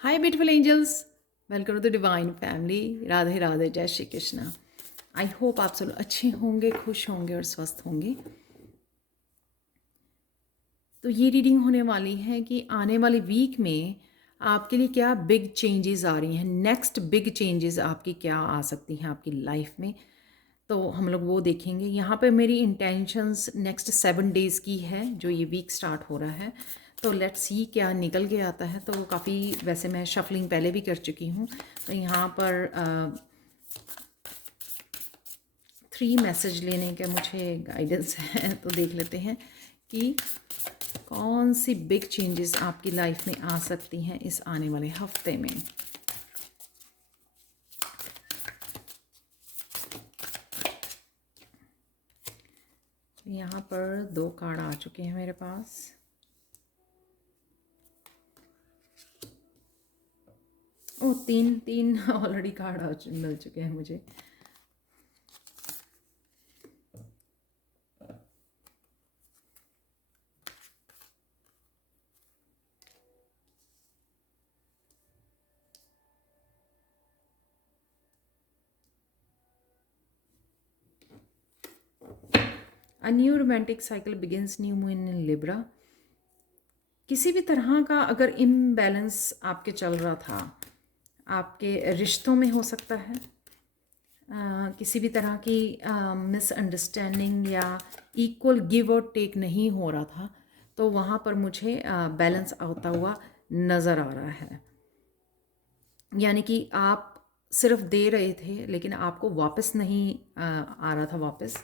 Hi beautiful angels, welcome to the divine family. Radhe Radhe, जय Shri Krishna. I hope आप सब अच्छे होंगे, खुश होंगे और स्वस्थ होंगे। तो ये रीडिंग होने वाली है कि आने वाली वीक में आपके लिए क्या बिग चेंजेस आ रही हैं, नेक्स्ट बिग चेंजेस आपकी क्या आ सकती हैं आपकी लाइफ में। तो हम लोग वो देखेंगे। यहाँ पे मेरी इंटेंशंस नेक्स्ट 7 डेज़ की है, जो ये वीक स्टार्ट हो रहा है। तो लेट्स सी क्या निकल के आता है। तो काफ़ी, वैसे मैं शफलिंग पहले भी कर चुकी हूँ। तो यहाँ पर 3 मैसेज लेने का मुझे गाइडेंस है। तो देख लेते हैं कि कौन सी बिग चेंजेस आपकी लाइफ में आ सकती हैं इस आने वाले हफ्ते में। यहाँ पर 2 कार्ड आ चुके हैं मेरे पास। ओ, तीन तीन ऑलरेडी कार्ड मिल चुके हैं मुझे। A new romantic cycle begins, new moon in Libra. किसी भी तरह का अगर इम्बैलेंस आपके चल रहा था, आपके रिश्तों में हो सकता है, किसी भी तरह की मिसअंडरस्टैंडिंग या इक्वल गिव और टेक नहीं हो रहा था, तो वहाँ पर मुझे बैलेंस होता हुआ नज़र आ रहा है। यानी कि आप सिर्फ दे रहे थे लेकिन आपको वापस नहीं आ रहा था वापस,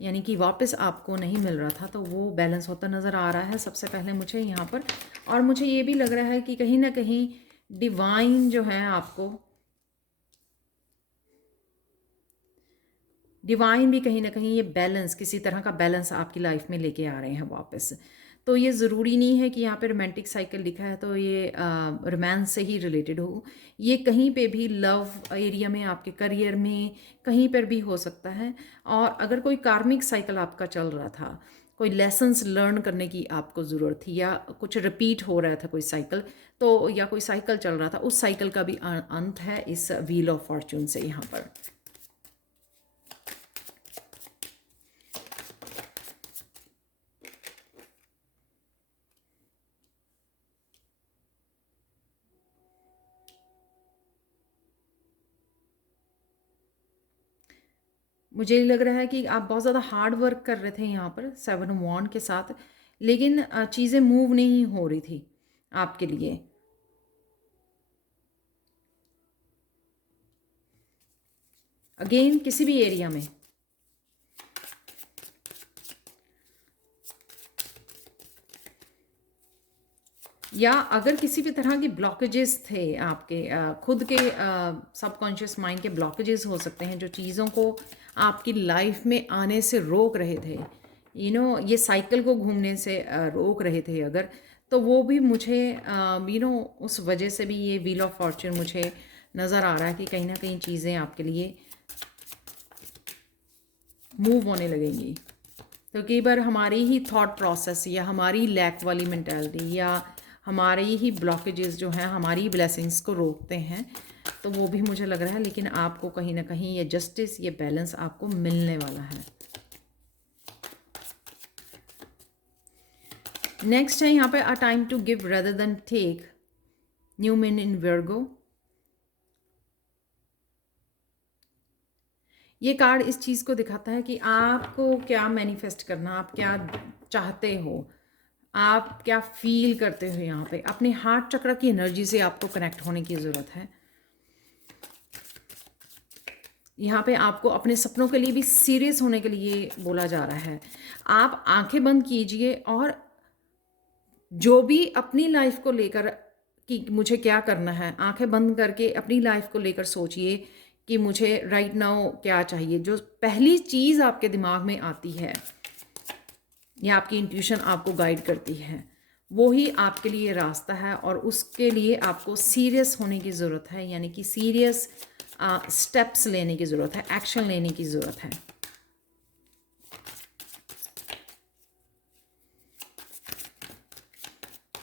यानी कि वापस आपको नहीं मिल रहा था। तो वो बैलेंस होता नज़र आ रहा है सबसे पहले मुझे यहाँ पर। और मुझे ये भी लग रहा है कि कहीं ना कहीं डिवाइन जो है, आपको डिवाइन भी कहीं ना कहीं ये बैलेंस, किसी तरह का बैलेंस आपकी लाइफ में लेके आ रहे हैं वापस। तो ये ज़रूरी नहीं है कि यहाँ पे रोमांटिक साइकिल लिखा है तो ये रोमांस से ही रिलेटेड हो। ये कहीं पे भी लव एरिया में, आपके करियर में, कहीं पर भी हो सकता है। और अगर कोई कार्मिक साइकिल आपका चल रहा था, कोई लेसन्स लर्न करने की आपको ज़रूरत थी, या कुछ रिपीट हो रहा था कोई साइकिल, तो या कोई साइकिल चल रहा था, उस साइकिल का भी अंत है इस व्हील ऑफ फॉर्च्यून से यहाँ पर। मुझे लग रहा है कि आप बहुत ज़्यादा हार्ड वर्क कर रहे थे यहाँ पर 7 वॉन्ड के साथ, लेकिन चीज़ें मूव नहीं हो रही थी आपके लिए। अगेन किसी भी एरिया में, या अगर किसी भी तरह के ब्लॉकेजेस थे आपके, खुद के सबकॉन्शियस माइंड के ब्लॉकेजेस हो सकते हैं जो चीज़ों को आपकी लाइफ में आने से रोक रहे थे, ये साइकिल को घूमने से रोक रहे थे अगर, तो वो भी मुझे उस वजह से भी ये व्हील ऑफ फॉर्च्यून मुझे नज़र आ रहा है कि कहीं ना कहीं चीज़ें आपके लिए मूव होने लगेंगी। तो कई बार हमारी ही थॉट प्रोसेस, या हमारी लैक वाली मेंटालिटी, या हमारे ही ब्लॉकेजेस जो हैं हमारी ब्लेसिंग्स को रोकते हैं। तो वो भी मुझे लग रहा है, लेकिन आपको कहीं ना कहीं ये जस्टिस, ये बैलेंस आपको मिलने वाला है। नेक्स्ट है यहाँ पे a time to give rather than take, new moon in Virgo. ये कार्ड इस चीज़ को दिखाता है कि आपको क्या मैनिफेस्ट करना, आप क्या चाहते हो, आप क्या फील करते हो। यहाँ पे अपने हार्ट चक्र की एनर्जी से आपको कनेक्ट होने की ज़रूरत है। यहाँ पे आपको अपने सपनों के लिए भी सीरियस होने के लिए बोला जा रहा है। आप आंखें बंद कीजिए और जो भी अपनी लाइफ को लेकर कि मुझे क्या करना है, आंखें बंद करके अपनी लाइफ को लेकर सोचिए कि मुझे राइट नाउ क्या चाहिए। जो पहली चीज़ आपके दिमाग में आती है या आपकी इंट्यूशन आपको गाइड करती है, वो ही आपके लिए रास्ता है, और उसके लिए आपको सीरियस होने की ज़रूरत है, यानी कि सीरियस स्टेप्स लेने की ज़रूरत है, एक्शन लेने की ज़रूरत है।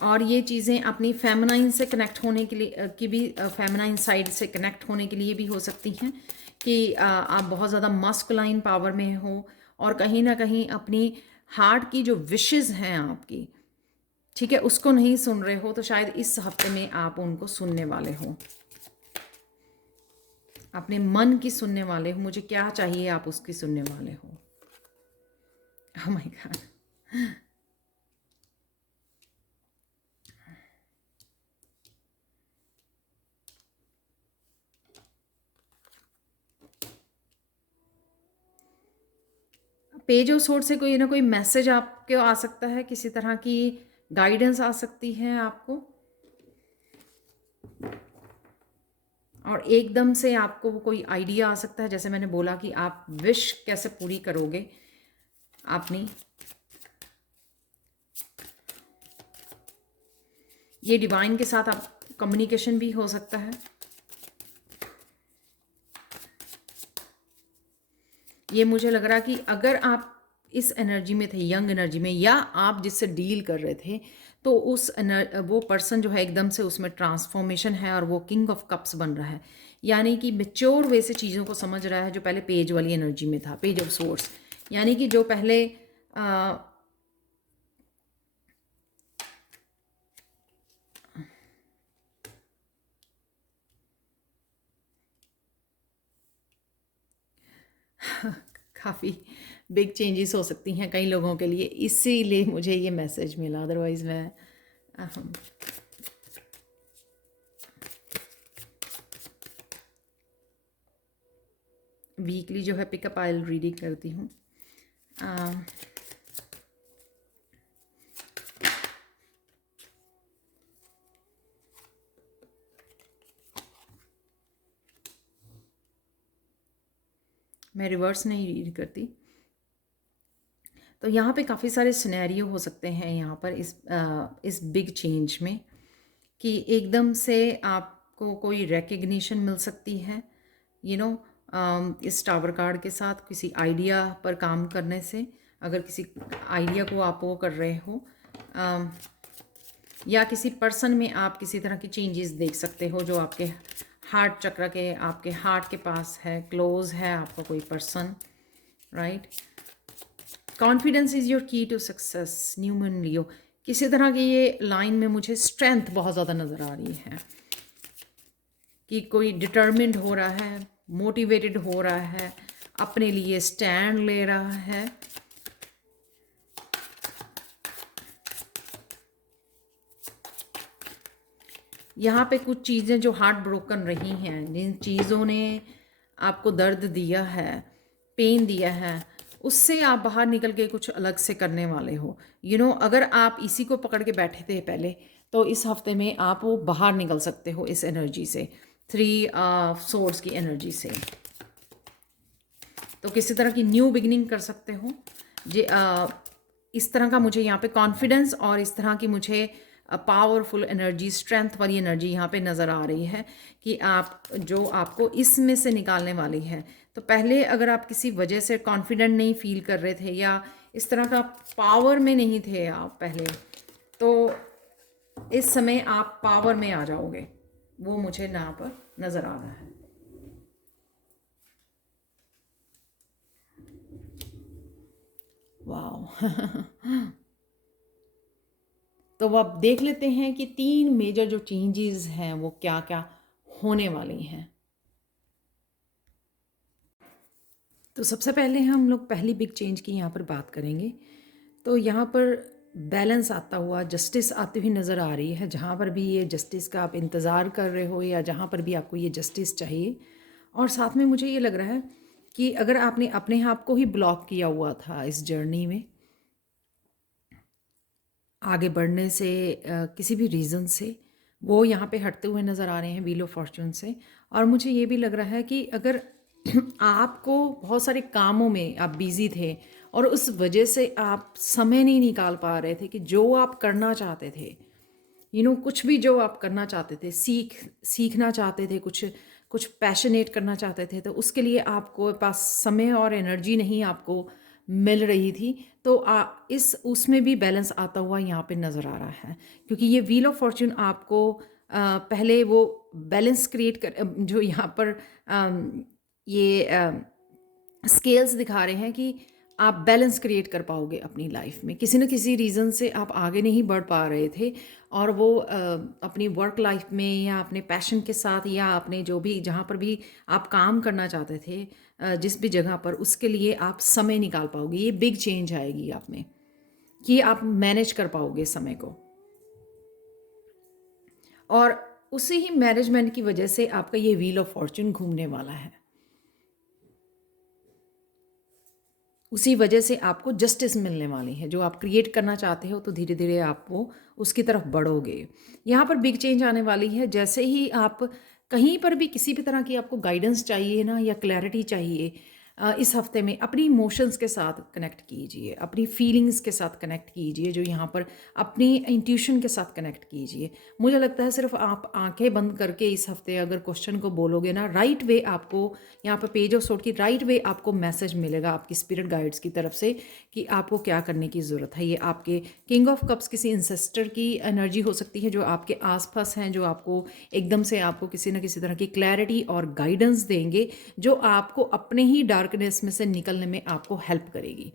और ये चीज़ें अपनी फेमिनाइन से कनेक्ट होने के लिए की भी फेमिनाइन साइड से कनेक्ट होने के लिए भी हो सकती हैं कि आप बहुत ज़्यादा मस्कुलाइन पावर में हो और कहीं ना कहीं अपनी हार्ट की जो विशेस हैं आपकी, ठीक है, उसको नहीं सुन रहे हो, तो शायद इस हफ्ते में आप उनको सुनने वाले हो, अपने मन की सुनने वाले हो, मुझे क्या चाहिए आप उसकी सुनने वाले हो। Oh my God. Page of sword से कोई ना कोई मैसेज आपको आ सकता है, किसी तरह की गाइडेंस आ सकती है आपको, और एकदम से आपको कोई आइडिया आ सकता है, जैसे मैंने बोला कि आप विश कैसे पूरी करोगे अपनी। ये डिवाइन के साथ आप कम्युनिकेशन भी हो सकता है। ये मुझे लग रहा कि अगर आप इस एनर्जी में थे, यंग एनर्जी में, या आप जिससे डील कर रहे थे, तो वो पर्सन जो है एकदम से उसमें ट्रांसफॉर्मेशन है और वो किंग ऑफ कप्स बन रहा है, यानी कि मेच्योर वे से चीज़ों को समझ रहा है, जो पहले पेज वाली एनर्जी में था, पेज ऑफ सोर्स, यानी कि जो पहले काफ़ी बिग चेंजेस हो सकती हैं कई लोगों के लिए, इसीलिए मुझे ये मैसेज मिला, अदरवाइज़ मैं वीकली जो है पिकअप आइल रीडिंग करती हूँ। मैं रिवर्स नहीं रीड करती। तो यहाँ पे काफ़ी सारे सिनेरियो हो सकते हैं यहाँ पर इस बिग चेंज में, कि एकदम से आपको कोई रिकग्निशन मिल सकती है, यू नो, इस टावर कार्ड के साथ किसी आइडिया पर काम करने से, अगर किसी आइडिया को आप वो कर रहे हो, या किसी पर्सन में आप किसी तरह की चेंजेस देख सकते हो जो आपके हार्ट चक्र के, आपके हार्ट के पास है, क्लोज है आपका कोई person, right. Confidence is your की टू सक्सेस, न्यू मून लियो, किसी तरह की ये लाइन में मुझे स्ट्रेंथ बहुत ज़्यादा नज़र आ रही है, कि कोई डिटर्मिन्ड हो रहा है, मोटिवेटेड हो रहा है, अपने लिए स्टैंड ले रहा है। यहाँ पे कुछ चीज़ें जो हार्ट ब्रोकन रही हैं, जिन चीज़ों ने आपको दर्द दिया है, पेन दिया है, उससे आप बाहर निकल के कुछ अलग से करने वाले हो, यू नो। अगर आप इसी को पकड़ के बैठे थे पहले, तो इस हफ्ते में आप वो बाहर निकल सकते हो इस एनर्जी से, 3 सोर्स की एनर्जी से। तो किसी तरह की न्यू बिगिनिंग कर सकते हो जी। इस तरह का मुझे यहाँ पे कॉन्फिडेंस और इस तरह की मुझे पावरफुल एनर्जी, स्ट्रेंथ वाली एनर्जी यहाँ पे नज़र आ रही है, कि आप जो आपको इसमें से निकालने वाली है। तो पहले अगर आप किसी वजह से कॉन्फिडेंट नहीं फील कर रहे थे, या इस तरह का पावर में नहीं थे आप पहले, तो इस समय आप पावर में आ जाओगे, वो मुझे यहाँ पर नज़र आ रहा है। वाह। तो वो अब देख लेते हैं कि 3 मेजर जो चेंजेस हैं वो क्या क्या होने वाली हैं। तो सबसे पहले हम लोग पहली बिग चेंज की यहाँ पर बात करेंगे। तो यहाँ पर बैलेंस आता हुआ, जस्टिस आती हुई नज़र आ रही है। जहाँ पर भी ये जस्टिस का आप इंतज़ार कर रहे हो, या जहाँ पर भी आपको ये जस्टिस चाहिए, और साथ में मुझे ये लग रहा है कि अगर आपने अपने आप को ही ब्लॉक किया हुआ था इस जर्नी में आगे बढ़ने से, किसी भी रीज़न से, वो यहाँ पे हटते हुए नज़र आ रहे हैं व्हील ऑफ फॉर्च्यून से। और मुझे ये भी लग रहा है कि अगर आपको बहुत सारे कामों में आप बिज़ी थे, और उस वजह से आप समय नहीं निकाल पा रहे थे कि जो आप करना चाहते थे, यू नो, कुछ भी जो आप करना चाहते थे, सीखना चाहते थे, कुछ कुछ पैशनेट करना चाहते थे, तो उसके लिए आपको पास समय और एनर्जी नहीं आपको मिल रही थी, तो इस उसमें भी बैलेंस आता हुआ यहाँ पे नज़र आ रहा है, क्योंकि ये व्हील ऑफ फॉर्च्यून आपको पहले वो बैलेंस क्रिएट कर जो यहाँ पर ये स्केल्स दिखा रहे हैं कि आप बैलेंस क्रिएट कर पाओगे अपनी लाइफ में। किसी न किसी रीज़न से आप आगे नहीं बढ़ पा रहे थे, और वो अपनी वर्क लाइफ में या अपने पैशन के साथ या अपने जो भी जहाँ पर भी आप काम करना चाहते थे, जिस भी जगह पर, उसके लिए आप समय निकाल पाओगे। ये बिग चेंज आएगी आप में कि आप मैनेज कर पाओगे समय को, और उसी ही मैनेजमेंट की वजह से आपका ये व्हील ऑफ फॉर्च्यून घूमने वाला है। उसी वजह से आपको जस्टिस मिलने वाली है। जो आप क्रिएट करना चाहते हो, तो धीरे धीरे आप वो उसकी तरफ बढ़ोगे। यहाँ पर बिग चेंज आने वाली है। जैसे ही आप कहीं पर भी किसी भी तरह की आपको गाइडेंस चाहिए ना, या क्लैरिटी चाहिए, इस हफ्ते में अपनी इमोशंस के साथ कनेक्ट कीजिए, अपनी फीलिंग्स के साथ कनेक्ट कीजिए, जो यहाँ पर अपनी इंट्यूशन के साथ कनेक्ट कीजिए। मुझे लगता है सिर्फ आप आंखें बंद करके इस हफ्ते अगर क्वेश्चन को बोलोगे ना, राइट वे आपको यहाँ पर पेज ऑफ सोर्ड की राइट वे आपको मैसेज मिलेगा आपकी स्पिरिट गाइड्स की तरफ से कि आपको क्या करने की ज़रूरत है। ये आपके किंग ऑफ कप्स किसी इंसेस्टर की एनर्जी हो सकती है जो आपके आसपास हैं, जो आपको एकदम से आपको किसी न किसी तरह की क्लैरिटी और गाइडेंस देंगे, जो आपको अपने ही डार्कनेस में से निकलने में आपको हेल्प करेगी।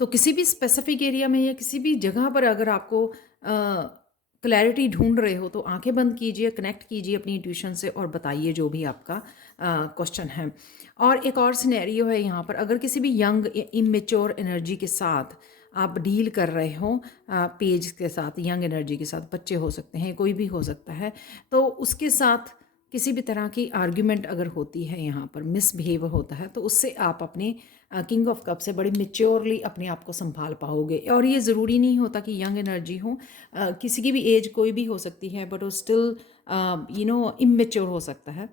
तो किसी भी स्पेसिफिक एरिया में या किसी भी जगह पर अगर आपको क्लैरिटी ढूंढ रहे हो, तो आंखें बंद कीजिए, कनेक्ट कीजिए अपनी इंट्यूशन से और बताइए जो भी आपका क्वेश्चन है। और एक और सिनेरियो है यहाँ पर, अगर किसी भी यंग इमेच्योर एनर्जी के साथ आप डील कर रहे हो, पेज के साथ, यंग एनर्जी के साथ, बच्चे हो सकते हैं, कोई भी हो सकता है, तो उसके साथ किसी भी तरह की आर्ग्यूमेंट अगर होती है, यहाँ पर मिसबिहेव होता है, तो उससे आप अपने किंग ऑफ कप से बड़ी मेच्योरली अपने आप को संभाल पाओगे। और ये ज़रूरी नहीं होता कि यंग एनर्जी हो, किसी की भी एज कोई भी हो सकती है, बट वो स्टिल इमेच्योर हो सकता है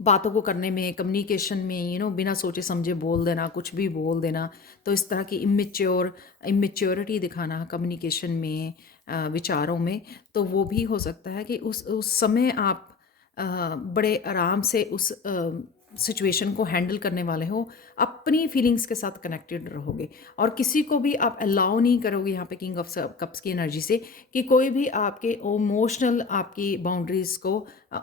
बातों को करने में, कम्युनिकेशन में, बिना सोचे समझे बोल देना, कुछ भी बोल देना। तो इस तरह की इमेच्योरिटी दिखाना कम्युनिकेशन में, विचारों में, तो वो भी हो सकता है कि उस समय आप बड़े आराम से उस सिचुएशन को हैंडल करने वाले हो, अपनी फीलिंग्स के साथ कनेक्टेड रहोगे, और किसी को भी आप अलाउ नहीं करोगे यहाँ पे किंग ऑफ कप्स की एनर्जी से कि कोई भी आपके इमोशनल आपकी बाउंड्रीज़ को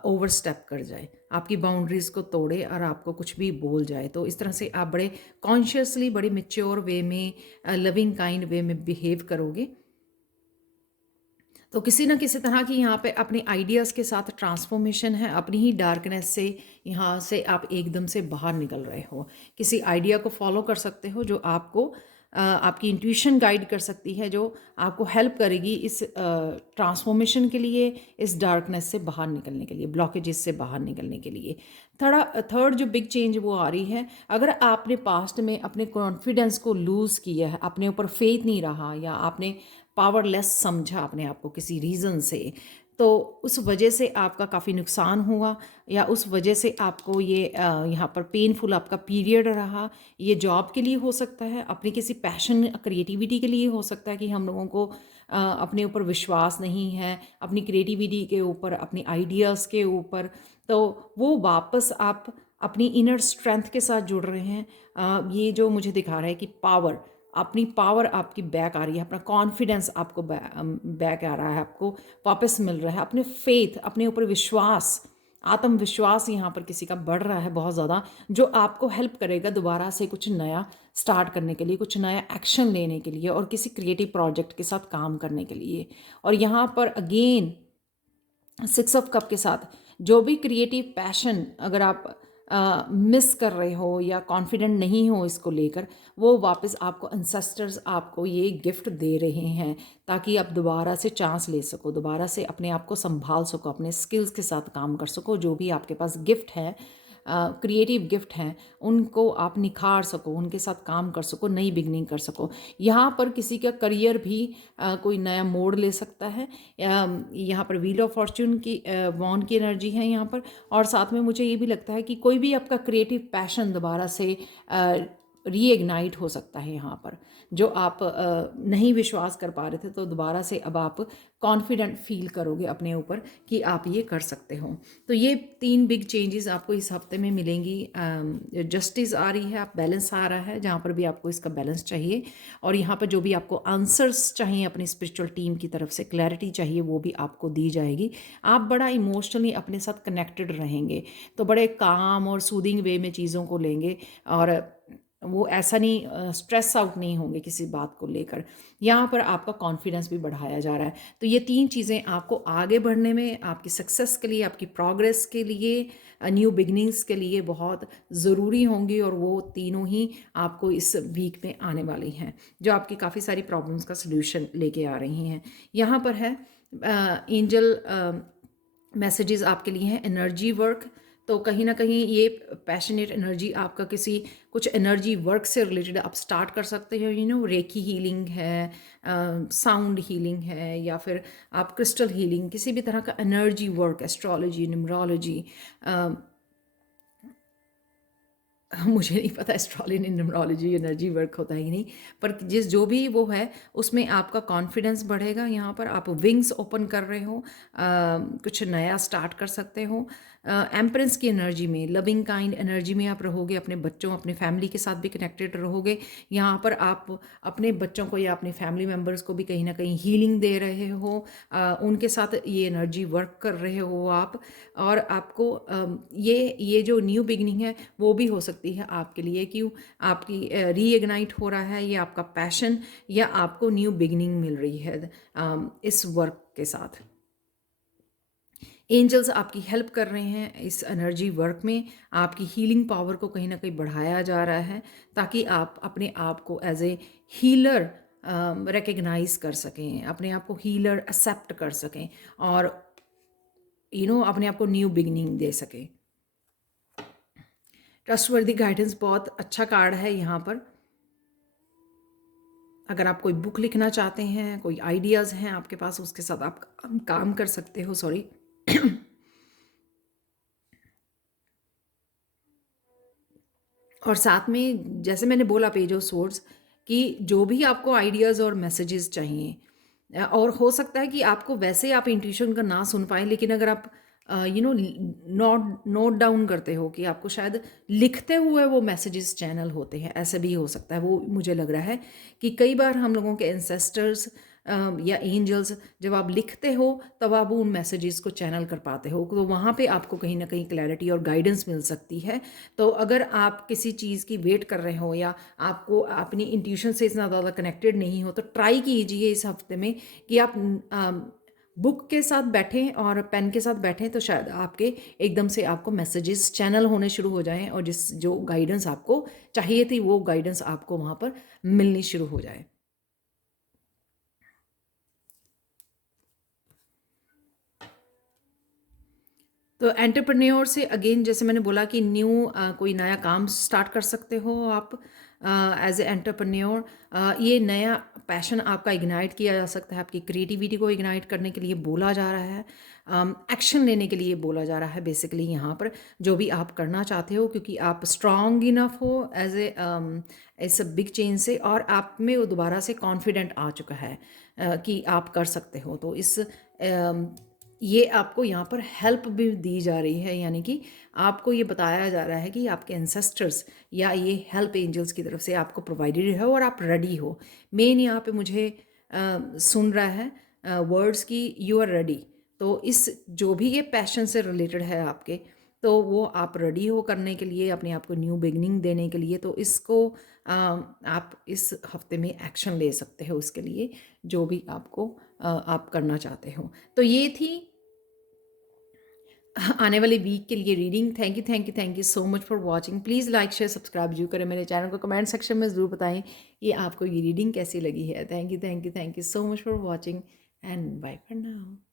ओवर स्टेप कर जाए, आपकी बाउंड्रीज़ को तोड़े और आपको कुछ भी बोल जाए। तो इस तरह से आप बड़े कॉन्शियसली, बड़ी मेच्योर वे में, लविंग काइंड वे में बिहेव करोगे। तो किसी न किसी तरह की यहाँ पे अपने आइडियाज़ के साथ ट्रांसफॉर्मेशन है, अपनी ही डार्कनेस से यहाँ से आप एकदम से बाहर निकल रहे हो। किसी आइडिया को फॉलो कर सकते हो जो आपको आपकी इंट्यूशन गाइड कर सकती है, जो आपको हेल्प करेगी इस ट्रांसफॉर्मेशन के लिए, इस डार्कनेस से बाहर निकलने के लिए, ब्लॉकेजेस से बाहर निकलने के लिए। थर्ड जो बिग चेंज वो आ रही है, अगर आपने पास्ट में अपने कॉन्फिडेंस को लूज़ किया है, अपने ऊपर फेथ नहीं रहा, या आपने पावरलेस समझा अपने आप को किसी रीज़न से, तो उस वजह से आपका काफ़ी नुकसान हुआ, या उस वजह से आपको ये यहाँ पर पेनफुल आपका पीरियड रहा। ये जॉब के लिए हो सकता है, अपने किसी पैशन, क्रिएटिविटी के लिए हो सकता है कि हम लोगों को अपने ऊपर विश्वास नहीं है, अपनी क्रिएटिविटी के ऊपर, अपनी आइडियाज़ के ऊपर, तो वो वापस आप अपनी इनर स्ट्रेंथ के साथ जुड़ रहे हैं। ये जो मुझे दिखा रहा है कि अपनी पावर आपकी बैक आ रही है, अपना कॉन्फिडेंस आपको बैक आ रहा है, आपको वापस मिल रहा है, अपने फेथ, अपने ऊपर विश्वास, आत्मविश्वास यहाँ पर किसी का बढ़ रहा है बहुत ज़्यादा, जो आपको हेल्प करेगा दोबारा से कुछ नया स्टार्ट करने के लिए, कुछ नया एक्शन लेने के लिए, और किसी क्रिएटिव प्रोजेक्ट के साथ काम करने के लिए। और यहाँ पर अगेन 6 ऑफ कप के साथ जो भी क्रिएटिव पैशन अगर आप मिस कर रहे हो या कॉन्फिडेंट नहीं हो इसको लेकर, वो वापस आपको एंसेस्टर्स आपको ये गिफ्ट दे रहे हैं, ताकि आप दोबारा से चांस ले सको, दोबारा से अपने आप को संभाल सको, अपने स्किल्स के साथ काम कर सको। जो भी आपके पास गिफ्ट है, क्रिएटिव गिफ्ट हैं, उनको आप निखार सको, उनके साथ काम कर सको, नई बिगनिंग कर सको। यहाँ पर किसी का करियर भी कोई नया मोड़ ले सकता है। यहाँ पर व्हील ऑफ फॉर्च्यून की वॉन की एनर्जी है यहाँ पर, और साथ में मुझे ये भी लगता है कि कोई भी आपका क्रिएटिव पैशन दोबारा से रीइग्नाइट हो सकता है यहाँ पर। जो आप नहीं विश्वास कर पा रहे थे, तो दोबारा से अब आप कॉन्फिडेंट फील करोगे अपने ऊपर कि आप ये कर सकते हो। तो ये 3 बिग चेंजेस आपको इस हफ्ते में मिलेंगी। जस्टिस आ रही है, आप बैलेंस आ रहा है, जहाँ पर भी आपको इसका बैलेंस चाहिए, और यहाँ पर जो भी आपको आंसर्स चाहिए अपनी स्पिरिचुअल टीम की तरफ से, क्लैरिटी चाहिए, वो भी आपको दी जाएगी। आप बड़ा इमोशनली अपने साथ कनेक्टेड रहेंगे, तो बड़े काम और सूदिंग वे में चीज़ों को लेंगे, और वो ऐसा नहीं स्ट्रेस आउट नहीं होंगे किसी बात को लेकर। यहाँ पर आपका कॉन्फिडेंस भी बढ़ाया जा रहा है। तो ये 3 चीज़ें आपको आगे बढ़ने में, आपकी सक्सेस के लिए, आपकी प्रोग्रेस के लिए, न्यू बिगनिंग्स के लिए बहुत ज़रूरी होंगी, और वो तीनों ही आपको इस वीक में आने वाली हैं, जो आपकी काफ़ी सारी प्रॉब्लम्स का सल्यूशन लेके आ रही हैं। यहाँ पर है एंजल मैसेजेस आपके लिए हैं, एनर्जी वर्क। तो कहीं ना कहीं ये पैशनेट एनर्जी आपका किसी कुछ एनर्जी वर्क से रिलेटेड आप स्टार्ट कर सकते हो। रेकी हीलिंग है, साउंड हीलिंग है, या फिर आप क्रिस्टल हीलिंग, किसी भी तरह का एनर्जी वर्क, एस्ट्रोलॉजी, न्यूमरोलॉजी, मुझे नहीं पता एस्ट्रोलॉजी न्यूमरोलॉजी एनर्जी वर्क होता है ही नहीं, पर जो भी वो है उसमें आपका कॉन्फिडेंस बढ़ेगा। यहाँ पर आप विंग्स ओपन कर रहे हो, कुछ नया स्टार्ट कर सकते हो। एम्प्रेंस की एनर्जी में, लविंग काइंड एनर्जी में आप रहोगे, अपने बच्चों, अपने फैमिली के साथ भी कनेक्टेड रहोगे। यहाँ पर आप अपने बच्चों को या अपने फैमिली मेम्बर्स को भी कहीं ना कहीं हीलिंग दे रहे हो, उनके साथ ये एनर्जी वर्क कर रहे हो आप। और आपको ये जो न्यू बिगनिंग है वो भी हो सकती है आपके लिए, क्यों आपकी रीइग्नाइट हो रहा है, ये आपका पैशन, या आपको न्यू बिगनिंग मिल रही है इस वर्क के साथ। एंजल्स आपकी हेल्प कर रहे हैं इस एनर्जी वर्क में, आपकी हीलिंग पावर को कहीं ना कहीं बढ़ाया जा रहा है, ताकि आप अपने आप को एज ए हीलर रिकग्नाइज कर सकें, अपने आप को हीलर एक्सेप्ट कर सकें, और अपने आप को न्यू बिगनिंग दे सकें। ट्रस्टवर्दी गाइडेंस बहुत अच्छा कार्ड है यहाँ पर। अगर आप कोई बुक लिखना चाहते हैं, कोई आइडियाज़ हैं आपके पास, उसके साथ आप काम कर सकते हो। सॉरी। और साथ में जैसे मैंने बोला पेज ऑफ सोर्ड्स, कि जो भी आपको आइडियाज़ और मैसेजेस चाहिए, और हो सकता है कि आपको वैसे आप इंट्यूशन का ना सुन पाएँ, लेकिन अगर आप नोट डाउन करते हो, कि आपको शायद लिखते हुए वो मैसेजेस चैनल होते हैं, ऐसे भी हो सकता है। वो मुझे लग रहा है कि कई बार हम लोगों के एंसेस्टर्स या एंजल्स, जब आप लिखते हो तब आप उन मैसेजेस को चैनल कर पाते हो, तो वहाँ पे आपको कहीं ना कहीं क्लैरिटी और गाइडेंस मिल सकती है। तो अगर आप किसी चीज़ की वेट कर रहे हो, या आपको अपनी इंट्यूशन से इतना ज़्यादा कनेक्टेड नहीं हो, तो ट्राई कीजिए इस हफ्ते में कि आप बुक के साथ बैठें और पेन के साथ बैठें, तो शायद आपके एकदम से आपको मैसेजेस चैनल होने शुरू हो जाएं, और जो गाइडेंस आपको चाहिए थी वो गाइडेंस आपको वहाँ पर मिलनी शुरू हो जाए। तो एंटरप्रेन्योर से अगेन, जैसे मैंने बोला कि कोई नया काम स्टार्ट कर सकते हो आप एज ए एंटरप्रेन्योर। ये नया पैशन आपका इग्नाइट किया जा सकता है, आपकी क्रिएटिविटी को इग्नाइट करने के लिए बोला जा रहा है, एक्शन लेने के लिए बोला जा रहा है बेसिकली यहाँ पर, जो भी आप करना चाहते हो, क्योंकि आप स्ट्रांग इनफ हो एज ए इस बिग चेंज से, और आप में वो दोबारा से कॉन्फिडेंट आ चुका है कि आप कर सकते हो। तो ये आपको यहाँ पर हेल्प भी दी जा रही है, यानी कि आपको ये बताया जा रहा है कि आपके एंसेस्टर्स या ये हेल्प एंजल्स की तरफ से आपको प्रोवाइडेड है, और आप रेडी हो। मेन यहाँ पे मुझे सुन रहा है वर्ड्स की यू आर रेडी। तो इस जो भी ये पैशन से रिलेटेड है आपके, तो वो आप रेडी हो करने के लिए, अपने आप को न्यू बिगनिंग देने के लिए। तो इसको आप इस हफ्ते में एक्शन ले सकते हो उसके लिए, जो भी आपको आप करना चाहते हो। तो ये थी आने वाले वीक के लिए reading. Thank you so much for watching. Please like share subscribe जरूर करें मेरे चैनल को, कमेंट सेक्शन में ज़रूर बताएं कि आपको ये रीडिंग कैसी लगी है। Thank you so much for watching, and bye for now.